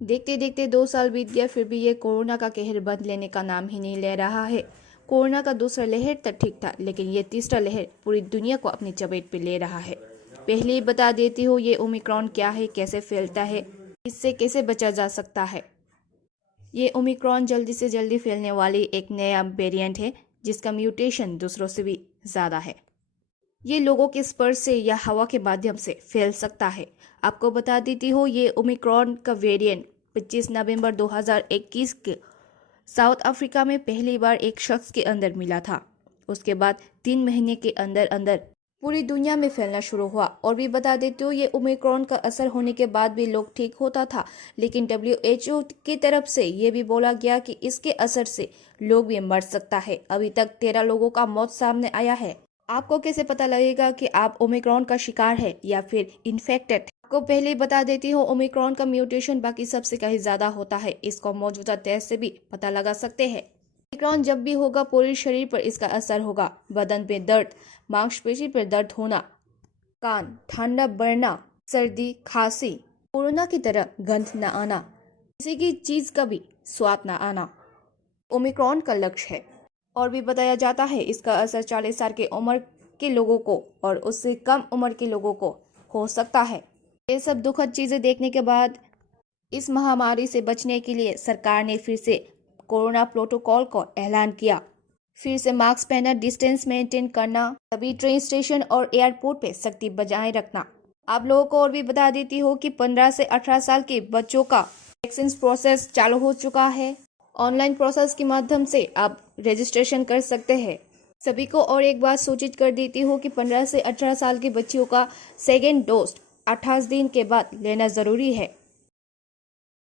देखते देखते 2 साल बीत गया, फिर भी ये कोरोना का कहर बंद लेने का नाम ही नहीं ले रहा है। कोरोना का दूसरा लहर तक ठीक था, लेकिन ये तीसरा लहर पूरी दुनिया को अपनी चपेट में ले रहा है। पहले ही बता देती हूँ ये ओमिक्रॉन क्या है, कैसे फैलता है, इससे कैसे बचा जा सकता है। ये ओमिक्रॉन जल्दी से जल्दी फैलने वाली एक नया वेरिएंट है, जिसका म्यूटेशन दूसरों से भी ज़्यादा है। ये लोगों के स्पर्श से या हवा के माध्यम से फैल सकता है। आपको बता देती हूँ ये ओमिक्रॉन का वेरिएंट 25 नवंबर 2021 के साउथ अफ्रीका में पहली बार एक शख्स के अंदर मिला था। उसके बाद 3 महीने के अंदर अंदर पूरी दुनिया में फैलना शुरू हुआ। और भी बता देती हूँ ये ओमिक्रॉन का असर होने के बाद भी लोग ठीक होता था, लेकिन WHO की तरफ से ये भी बोला गया कि इसके असर से लोग भी मर सकता है। अभी तक 13 लोगों का मौत सामने आया है। आपको कैसे पता लगेगा कि आप ओमिक्रॉन का शिकार है या फिर इन्फेक्टेड? आपको पहले ही बता देती हूँ ओमिक्रॉन का म्यूटेशन बाकी सबसे कहीं ज्यादा होता है। इसको मौजूदा टेस्ट से भी पता लगा सकते हैं। ओमिक्रॉन जब भी होगा पूरे शरीर पर इसका असर होगा। बदन पे दर्द, मांसपेशी पर दर्द होना, कान ठंडा बढ़ना, सर्दी खांसी, कोरोना की तरह गंध न आना, किसी की चीज का भी स्वाद न आना ओमिक्रॉन का लक्ष्य है। और भी बताया जाता है इसका असर 40 साल की उम्र के लोगों को और उससे कम उम्र के लोगों को हो सकता है। ये सब दुखद चीजें देखने के बाद इस महामारी से बचने के लिए सरकार ने फिर से कोरोना प्रोटोकॉल को ऐलान किया। फिर से मास्क पहनना, डिस्टेंस मेंटेन करना, सभी ट्रेन स्टेशन और एयरपोर्ट पे सख्ती बजाय रखना। आप लोगों को और भी बता देती हूँ कि 15 से 18 साल के बच्चों का वैक्सीन प्रोसेस चालू हो चुका है। ऑनलाइन प्रोसेस के माध्यम से आप रजिस्ट्रेशन कर सकते हैं। सभी को और एक बात सूचित कर देती हूँ कि 15 से 18 साल के बच्चियों का सेकेंड डोज 28 दिन के बाद लेना जरूरी है।